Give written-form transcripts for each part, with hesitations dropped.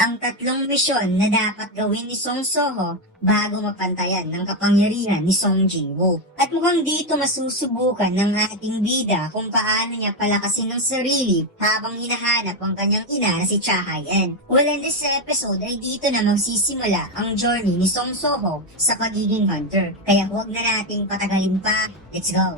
Ang tatlong misyon na dapat gawin ni Song Soho bago mapantayan ng kapangyarihan ni Song Jinwoo. At mukhang dito masusubukan ng ating bida kung paano niya palakasin ng sarili habang hinahanap ang kanyang ina na si Cha Hae-in. Well, in this episode ay dito na magsisimula ang journey ni Song Soho sa pagiging hunter. Kaya huwag na nating patagalin pa. Let's go!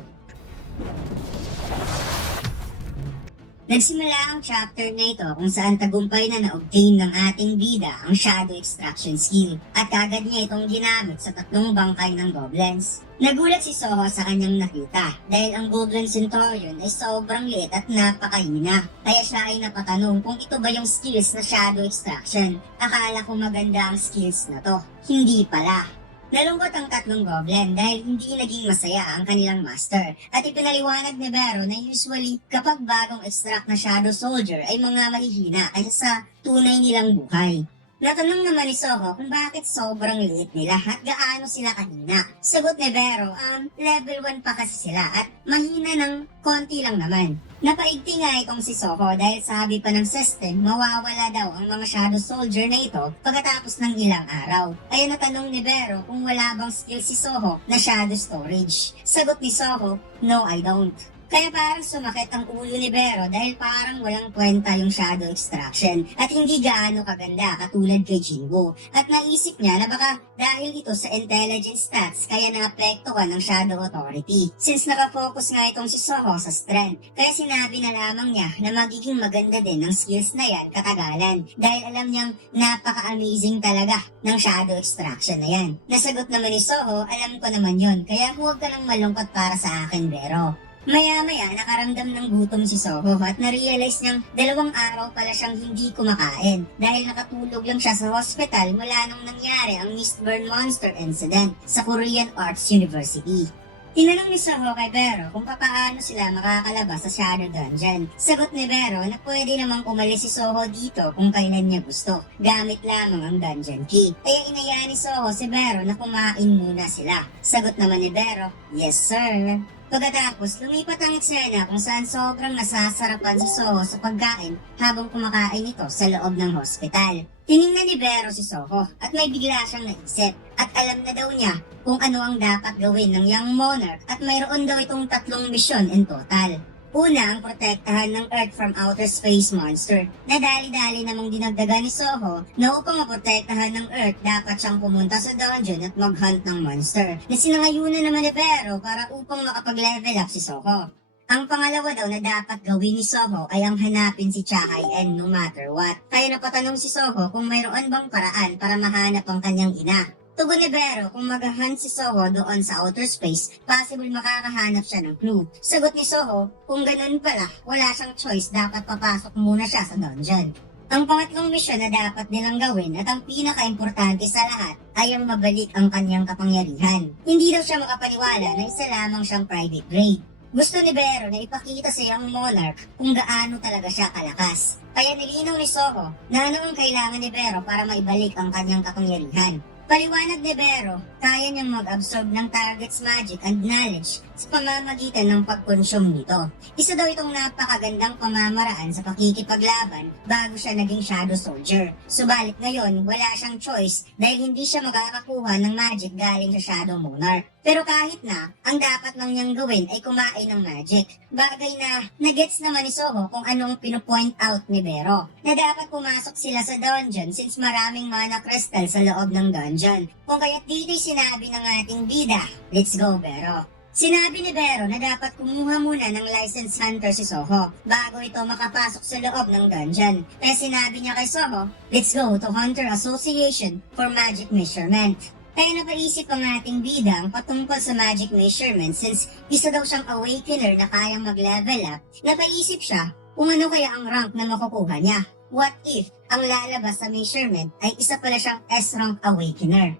Nagsimula ang chapter na ito kung saan tagumpay na na-obtain ng ating bida ang shadow extraction skill at kagad niya itong ginamit sa tatlong bangkay ng goblins. Nagulat si Soho sa kanyang nakita dahil ang Goblin Centurion ay sobrang liit at napakahina. Kaya siya ay napatanong kung ito ba yung skills na shadow extraction. Akala ko maganda ang skills na to. Hindi pala. Nalungkot ang tatlong goblin dahil hindi naging masaya ang kanilang master at ipinaliwanag ni Vero na usually kapag bagong extract na shadow soldier ay mga mahihina kaysa sa tunay nilang buhay. Natanong naman ni Soho kung bakit sobrang liit nila at gaano sila kahina. Sagot ni Vero, level 1 pa kasi sila at mahina ng konti lang naman. Napaigti nga itong si Soho dahil sabi pa ng system mawawala daw ang mga shadow soldier na ito pagkatapos ng ilang araw. Kaya natanong ni Vero kung wala bang skill si Soho na shadow storage. Sagot ni Soho, no I don't. Kaya parang sumakit ang ulo ni Vero dahil parang walang kwenta yung shadow extraction at hindi gaano kaganda katulad kay Jinwoo. At naisip niya na baka dahil ito sa intelligence stats kaya naapektuhan ng shadow authority. Since nakafocus nga itong si Soho sa strength, kaya sinabi na lamang niya na magiging maganda din ang skills na yan katagalan dahil alam niyang napaka-amazing talaga ng shadow extraction na yan. Nasagot naman ni Soho, alam ko naman yon kaya huwag ka nang malungkot para sa akin, Vero. Maya-maya nakaramdam ng gutom si Soho at narealize niyang 2 araw pala siyang hindi kumakain dahil nakatulog lang siya sa hospital mula nung nangyari ang Mistburn Monster Incident sa Korean Arts University. Tinanong ni Soho kay Vero kung paano sila makakalabas sa Shadow Dungeon. Sagot ni Vero na pwede namang umalis si Soho dito kung kailan niya gusto, gamit lamang ang dungeon key. Kaya inaya ni Soho si Vero na kumain muna sila. Sagot naman ni Vero, yes sir. Pagkatapos, lumipat ang eksena kung saan sobrang nasasarapan si Soho sa pagkain habang kumakain ito sa loob ng hospital. Tiningnan ni Vero si Soho at may bigla siyang naisip at alam na daw niya kung ano ang dapat gawin ng Young Monarch at mayroon daw itong 3 misyon in total. Una, ang protektahan ng Earth from outer space monster na dali-dali namang dinagdagan ni Soho na upang maprotektahan ng Earth dapat siyang pumunta sa dungeon at mag-hunt ng monster na sinangayunan naman ni Vero para upang makapag-level up si Soho. Ang pangalawa daw na dapat gawin ni Soho ay ang hanapin si Cha Hae-in no matter what. Kaya napatanong si Soho kung mayroon bang paraan para mahanap ang kanyang ina. Tugon ni Vero kung mag-hunt si Soho doon sa outer space, possible makakahanap siya ng clue. Sagot ni Soho, kung ganun pala, wala siyang choice, dapat papasok muna siya sa dungeon. Ang pangatlong misyon na dapat nilang gawin at ang pinaka-importante sa lahat ay ang mabalik ang kanyang kapangyarihan. Hindi daw siya makapaniwala na isa lamang siyang private grade. Gusto ni Vero na ipakita sa Young Monarch kung gaano talaga siya kalakas. Kaya nilinaw ni Soho na ano ang kailangan ni Vero para maibalik ang kanyang kapangyarihan. Paliwanag ni Vero, kaya niyang mag-absorb ng target's magic and knowledge sa pamamagitan ng pag-consume nito. Isa daw itong napakagandang pamamaraan sa pakikipaglaban bago siya naging shadow soldier. Subalit ngayon, wala siyang choice dahil hindi siya makakakuha ng magic galing sa Shadow Monarch. Pero kahit na, ang dapat lang niyang gawin ay kumain ng magic. Bagay na nagets naman ni Soho kung anong pinupoint out ni Vero. Na dapat pumasok sila sa dungeon since maraming mana crystal sa loob ng dungeon. Kung kaya't dito'y sinabi ng ating bida, let's go Vero. Sinabi ni Vero na dapat kumuha muna ng licensed hunter si Soho bago ito makapasok sa loob ng dungeon. Kaya sinabi niya kay Soho, let's go to Hunter Association for Magic Measurement. Kaya napaisip ang ating bida ang patungkol sa magic measurement since isa daw siyang awakener na kayang mag-level up, napaisip siya kung ano kaya ang rank na makukuha niya. What if ang lalabas sa measurement ay isa pala siyang S-rank awakener?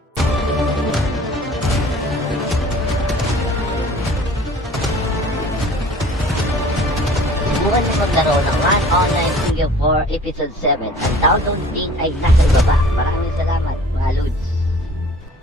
Subukan niyo maglaro ng Run Online Studio 4 Episode 7. Ang download link ay nasa ibaba. Maraming salamat mga Lods.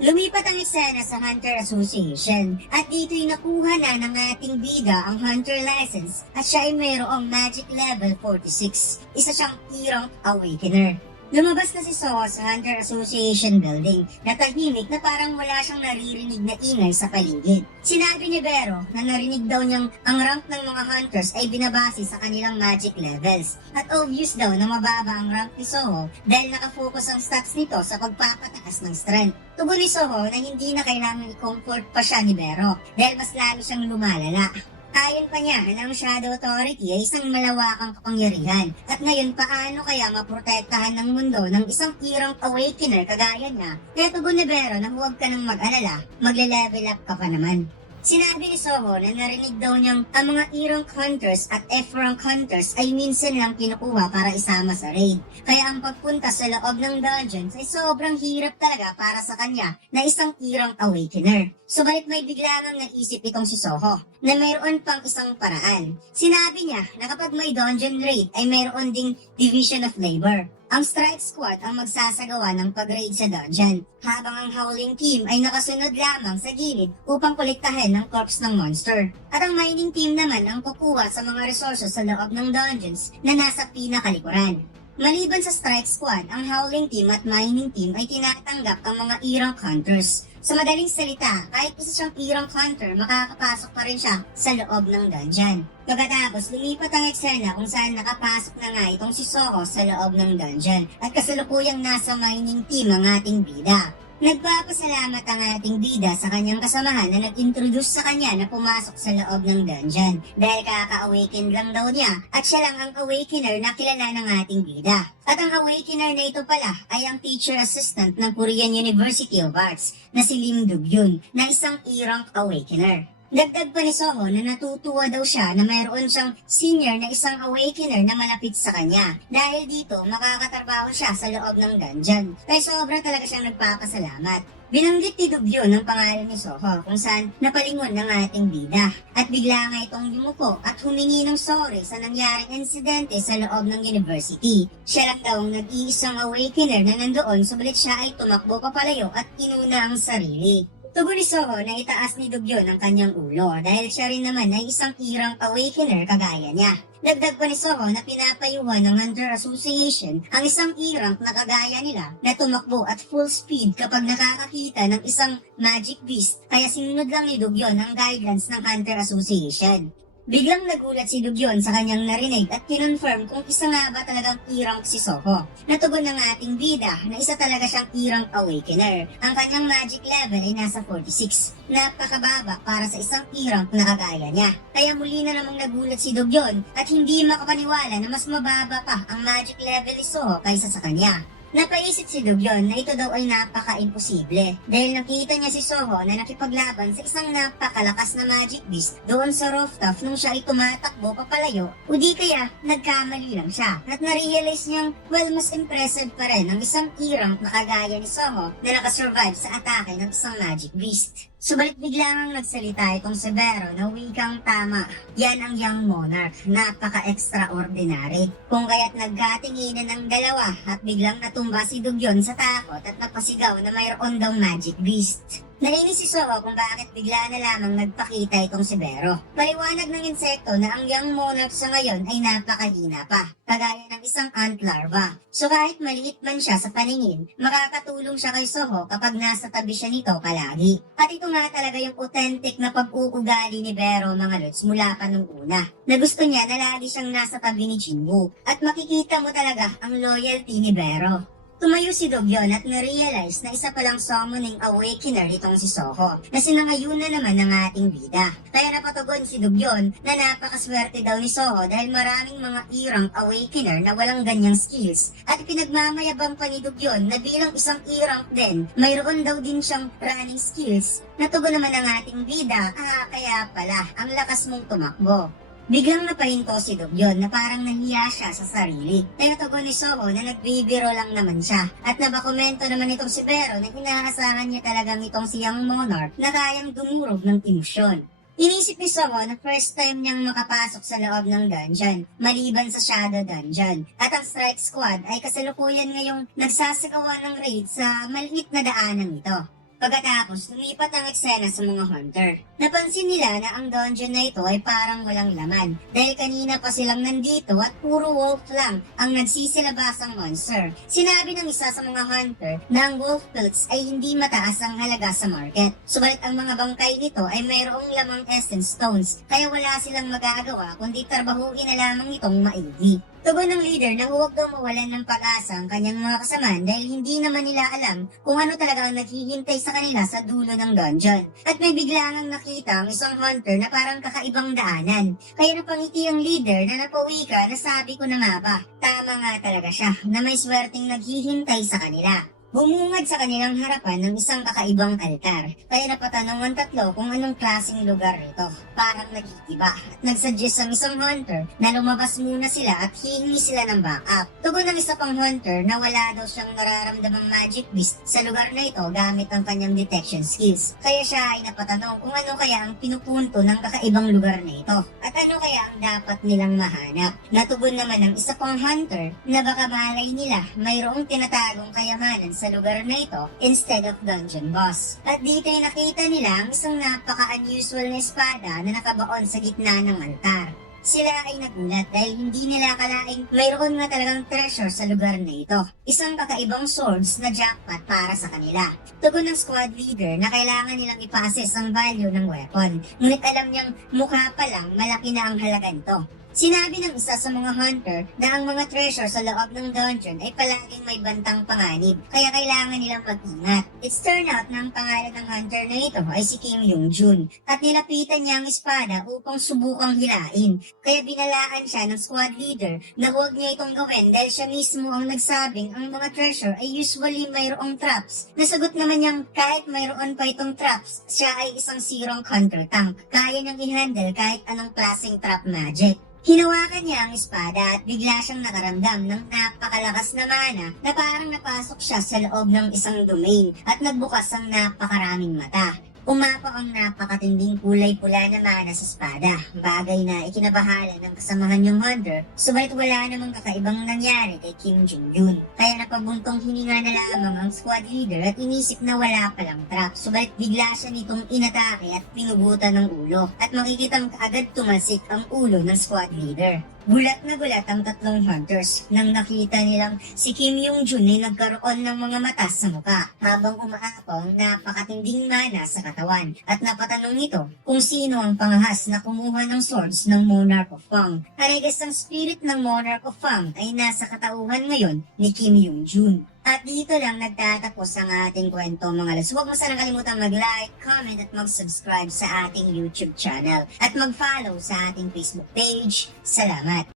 Lumipat ang eksena sa Hunter Association at dito'y nakuha na ng ating bida ang Hunter License at siya ay mayroong Magic Level 46. Isa siyang E-Rank Awakener. Lumabas na si Soho sa Hunter Association building na tahimik na parang wala siyang naririnig na ingay sa paligid. Sinabi ni Vero na narinig daw niyang ang rank ng mga hunters ay binabase sa kanilang magic levels. At obvious daw na mababa ang rank ni Soho dahil nakafocus ang stats nito sa pagpapataas ng strength. Tugon ni Soho na hindi na kailangan i-comfort pa siya ni Vero dahil mas lalo siyang lumalala. Ayon pa niya na ang Shadow Authority ay isang malawakang kapangyarihan at ngayon paano kaya maprotektahan ng mundo ng isang irang awakener kagaya niya. Kaya tugon ni Vero na huwag ka nang mag-alala, magle-level up ka pa naman. Sinabi ni Soho na narinig daw niyang ang mga E-rank hunters at F-rank hunters ay minsan lang kinukuha para isama sa raid. Kaya ang pagpunta sa loob ng dungeons ay sobrang hirap talaga para sa kanya na isang E-rank awakener. Subalit may bigla nang naisip itong si Soho na mayroon pang isang paraan. Sinabi niya na kapag may dungeon raid ay mayroon ding division of labor. Ang strike squad ang magsasagawa ng pag-raid sa dungeon, habang ang howling team ay nakasunod lamang sa gilid upang kolektahin ng corpse ng monster. At ang mining team naman ang kukuha sa mga resources sa loob ng dungeons na nasa pinakalikuran. Maliban sa strike squad, ang howling team at mining team ay tinatanggap ang mga E-rank hunters. Sa madaling salita, kahit isa siyang E-rank hunter, makakapasok pa rin siya sa loob ng dungeon. Pagkatapos, lumipat ang eksena kung saan nakapasok na nga itong si Soho sa loob ng dungeon at kasalukuyang nasa mining team ang ating bida. Nagpapasalamat ang ating bida sa kanyang kasamahan na nag-introduce sa kanya na pumasok sa loob ng dungeon dahil kaka-awaken lang daw niya at siya lang ang awakener na kilala ng ating bida. At ang awakener na ito pala ay ang teacher assistant ng Korean University of Arts na si Lim Duk-yun na isang E-rank awakener. Dagdag pa ni Soho na natutuwa daw siya na mayroon siyang senior na isang awakener na malapit sa kanya. Dahil dito, makakatrabaho siya sa loob ng dungeon. Kaya sobra talaga siyang nagpapasalamat. Binanggit ni Duk-yun ang pangalan ni Soho kung saan napalingon ng ating bida. At bigla nga itong yumuko at humingi ng sorry sa nangyaring insidente sa loob ng university. Siya lang daw ang nag-iisang awakener na nandoon subalit siya ay tumakbo papalayo at inuna ang sarili. Tugon ni Soho na itaas ni Duk-yun ang kanyang ulo dahil siya rin naman ay isang E-rank awakener kagaya niya. Dagdag pa ni Soho na pinapayuhan ng Hunter Association ang isang E-rank na kagaya nila na tumakbo at full speed kapag nakakakita ng isang magic beast kaya sinunod lang ni Duk-yun ang guidelines ng Hunter Association. Biglang nagulat si Duk-yun sa kanyang narinig at kinonfirm kung isa nga ba talagang E-rank si Soho. Natugon ng ating bida na isa talaga siyang E-rank awakener. Ang kanyang magic level ay nasa 46. Napakababa para sa isang E-rank na kagaya niya. Kaya muli na namang nagulat si Duk-yun at hindi makapaniwala na mas mababa pa ang magic level ni Soho kaysa sa kanya. Napaisip si Duk-yun na ito daw ay napaka-imposible dahil nakita niya si Soho na nakipaglaban sa isang napakalakas na magic beast doon sa rooftop nung siya ay tumatakbo papalayo o di kaya nagkamali lang siya at narealize niyang mas impressive pa rin ang isang E-rank na kagaya ni Soho na nakasurvive sa atake ng isang magic beast. Subalit biglang nagsalita itong si Vero na wikang tama. Yan ang young monarch, napaka-extraordinary. Kung kaya't nagkatinginan ng dalawa at biglang natumba si Duk-yun sa takot at napasigaw na mayroon daw magic beast. Nainis si Soho kung bakit bigla na lamang nagpakita itong si Vero. Paliwanag ng insekto na ang young monarch sa ngayon ay napakahina pa, kagaya ng isang ant larva. So kahit maliit man siya sa paningin, makakatulong siya kay Soho kapag nasa tabi siya nito palagi. At ito nga talaga yung authentic na pag-uugali ni Vero mga lods mula pa nung una. Na gusto niya na lagi siyang nasa tabi ni Jinwoo. At makikita mo talaga ang loyalty ni Vero. Tumayo si Duk-yun at na-realize na isa palang summoning awakener itong si Soho na sinangayunan naman ng ating bida. Kaya napatugon si Duk-yun na napakaswerte daw ni Soho dahil maraming mga E-rank awakener na walang ganyang skills. At pinagmamayabang pa ni Duk-yun na bilang isang E-rank din, mayroon daw din siyang running skills. Natugon naman ng ating bida, kaya pala, ang lakas mong tumakbo. Biglang napahinto si Duk-yun na parang nahiya siya sa sarili. Kaya tugon ni Soho na nagbibiro lang naman siya. At nabakomento naman itong si Vero na inaasahan niya talagang itong si young monarch na kayang dumurog ng emosyon. Inisip ni Soho na first time niyang makapasok sa loob ng dungeon, maliban sa Shadow Dungeon. At ang Strike Squad ay kasalukuyan ngayong nagsasagawa ng raid sa maliit na daanan ito. Pagkatapos, lumipat ang eksena sa mga hunter. Napansin nila na ang dungeon na ito ay parang walang laman dahil kanina pa silang nandito at puro wolf lang ang nagsisilabasang monster. Sinabi ng isa sa mga hunter na ang wolf pelts ay hindi mataas ang halaga sa market. Subalit ang mga bangkay nito ay mayroong lamang essence stones kaya wala silang magagawa kundi trabahuin na lamang itong maigi. Tugon ng leader na huwag daw mawalan ng pag-asa ang kanyang mga kasamaan dahil hindi naman nila alam kung ano talaga ang naghihintay sa kanila sa dulo ng dungeon. At may bigla ngang nakita ang isang hunter na parang kakaibang daanan. Kaya napangiti ang leader na napawi ka na sabi ko na nga ba, tama nga talaga siya na may swerteng naghihintay sa kanila. Bumungad sa kanilang harapan ng isang kakaibang altar, kaya napatanong ang tatlo kung anong klaseng lugar ito. Parang nag-iiba at nagsuggest ang isang hunter na lumabas muna sila at hihingi sila ng backup. Tugon ng isa pang hunter na wala daw siyang nararamdamang magic beast sa lugar na ito gamit ang kanyang detection skills. Kaya siya ay napatanong kung ano kaya ang pinupunto ng kakaibang lugar na ito at ano kaya ang dapat nilang mahanap. Natugon naman ng isa pang hunter na baka malay nila mayroong tinatagong kayamanan sa lugar na ito instead of dungeon boss. At dito ay nakita nila ang isang napaka-unusual na espada na nakabaon sa gitna ng altar. Sila ay nagulat dahil hindi nila akalaing mayroon nga talagang treasure sa lugar na ito. Isang kakaibang swords na jackpot para sa kanila. Tugon ng squad leader na kailangan nilang ipasses ang value ng weapon. Ngunit alam niyang mukha pa lang malaki na ang halaga nito. Sinabi ng isa sa mga hunter na ang mga treasure sa loob ng dungeon ay palaging may bantang panganib, kaya kailangan nilang mag-ingat. It's turned out na ang pangalan ng hunter na ito ay si Kim Yung-jun, at nilapitan niya ang espada upang subukang hilain. Kaya binalaan siya ng squad leader na huwag niya itong gawin dahil siya mismo ang nagsabing ang mga treasure ay usually mayroong traps. Nasagot naman niyang kahit mayroon pa itong traps, siya ay isang zero counter tank. Kaya niyang i-handle kahit anong klaseng trap magic. Hinawakan niya ang espada at bigla siyang nakaramdam ng napakalakas na mana na parang napasok siya sa loob ng isang domain at nagbukas ang napakaraming mata. Umapaw ang napakatinding kulay pula na mana sa espada, bagay na ikinabahala ng kasamahan niyang hunter, subalit wala namang kakaibang nangyari kay Kim Jong-un. Kaya napabuntong hininga na lamang ang squad leader at inisip na wala palang trap, subalit bigla siya nitong inatake at pinugutan ng ulo, at makikitang kaagad tumasik ang ulo ng squad leader. Gulat na gulat ang tatlong hunters nang nakita nilang si Kim Yung-jun ay nagkaroon ng mga mata sa muka habang umaapaw ang napakatinding mana sa katawan, at napatanong nito kung sino ang pangahas na kumuha ng swords ng Monarch of Fang. Haregas ang spirit ng Monarch of Fang ay nasa katauhan ngayon ni Kim Yung-jun. At dito lang nagtatapos ang ating kwento mga lods. Huwag mo sanang kalimutan mag-like, comment at mag-subscribe sa ating YouTube channel at mag-follow sa ating Facebook page. Salamat!